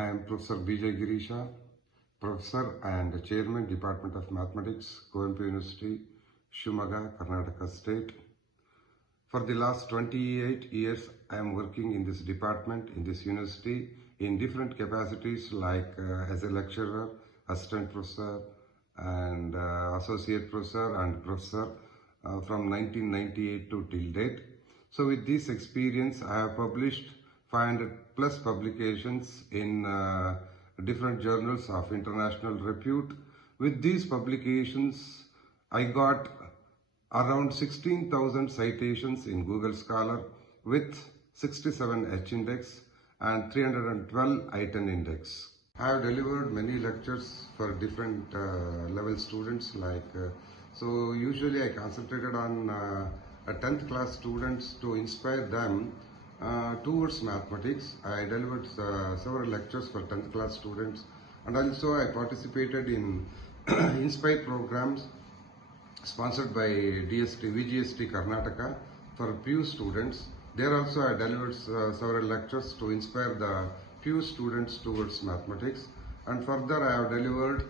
I am Professor B.J. Girisha, Professor and Chairman, Department of Mathematics, Kuvempu University, Shivamoga, Karnataka State. For the last 28 years, I am working in this department, in this university, in different capacities like as a lecturer, assistant professor, and associate professor and professor from 1998 to till date. So with this experience, I have published 500 plus publications in different journals of international repute. With these publications, I got around 16,000 citations in Google Scholar with 67 H-index and 312 I-10 index. I have delivered many lectures for different level students so usually I concentrated on 10th class students to inspire them towards mathematics. I delivered several lectures for 10th class students, and also I participated in Inspire programs sponsored by VGST Karnataka for PU students. There also I delivered several lectures to inspire the PU students towards mathematics, and further I have delivered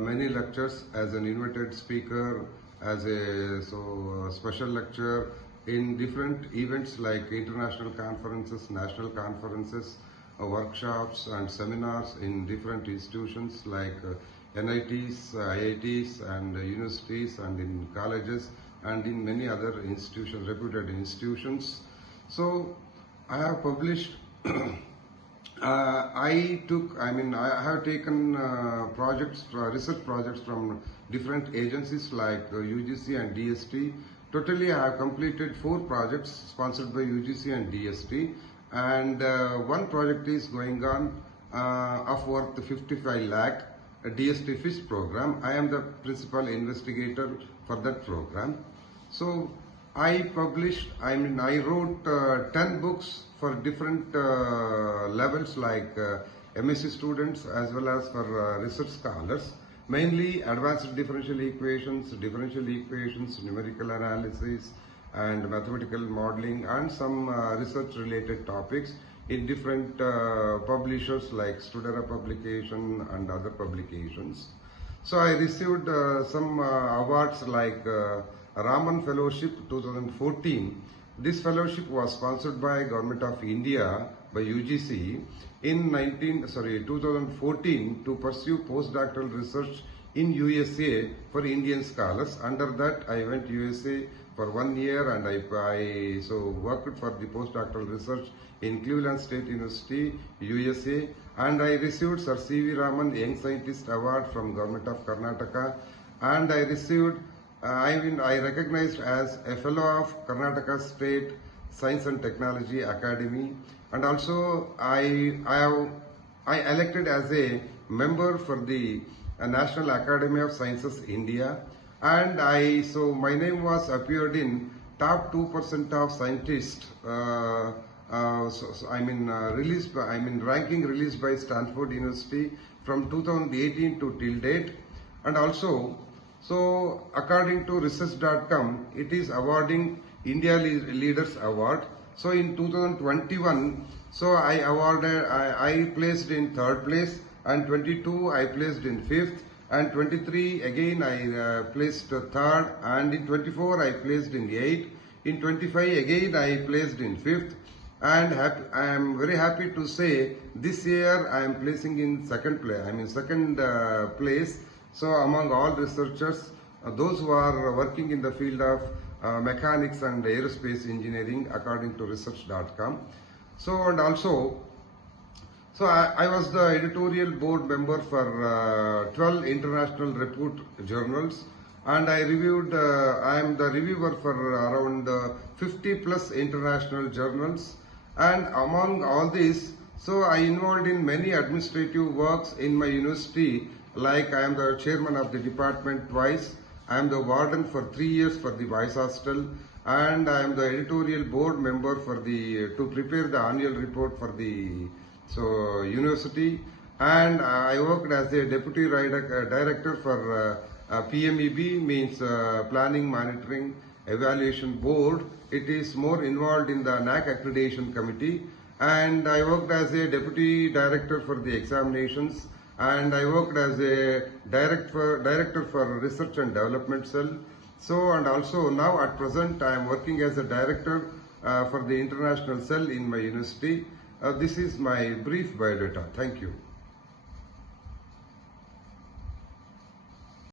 many lectures as an invited speaker, as a special lecture in different events like international conferences, national conferences, workshops and seminars in different institutions like NITs, IITs and universities, and in colleges and in many other institutions, reputed institutions. So I have published I have taken research projects from different agencies like UGC and DST. Totally, I have completed 4 projects sponsored by UGC and DST, and one project is going on of worth 55 lakh, a DST FISH program. I am the principal investigator for that program. So I wrote 10 books for different levels like MSc students as well as for research scholars, mainly advanced differential equations, numerical analysis and mathematical modeling, and some research related topics in different publishers like Studera publication and other publications. So I received some awards like Raman Fellowship 2014. This fellowship was sponsored by Government of India by UGC in 2014 to pursue postdoctoral research in USA for Indian scholars. Under that, I went USA for 1 year, and I worked for the postdoctoral research in Cleveland State University, USA, and I received Sir C.V. Raman Young Scientist Award from Government of Karnataka, and I received I recognized as a fellow of Karnataka State Science and Technology Academy, and also I elected as a member for the National Academy of Sciences India, and my name was appeared in top 2% of scientists ranking released by Stanford University from 2018 to till date, and also according to research.com, it is awarding India Leaders Award. So in 2021, I placed in 3rd place, and 22 I placed in 5th, and 23 again I placed 3rd, and in 24 I placed in 8th, in 25 again I placed in 5th, and I am very happy to say this year I am placing in second place. So among all researchers, those who are working in the field of mechanics and aerospace engineering according to research.com. I was the editorial board member for 12 international repute journals, and I am the reviewer for around 50 plus international journals, and among all these, I involved in many administrative works in my university. Like I am the chairman of the department twice, I am the warden for 3 years for the Vice Hostel, and I am the editorial board member for to prepare the annual report for the university, and I worked as a deputy director for PMEB, means Planning, Monitoring, Evaluation Board. It is more involved in the NAAC accreditation committee, and I worked as a deputy director for the examinations, and I worked as a director for research and development cell. So, and also now at present I am working as a director for the international cell in my university. This is my brief biodata. Thank you.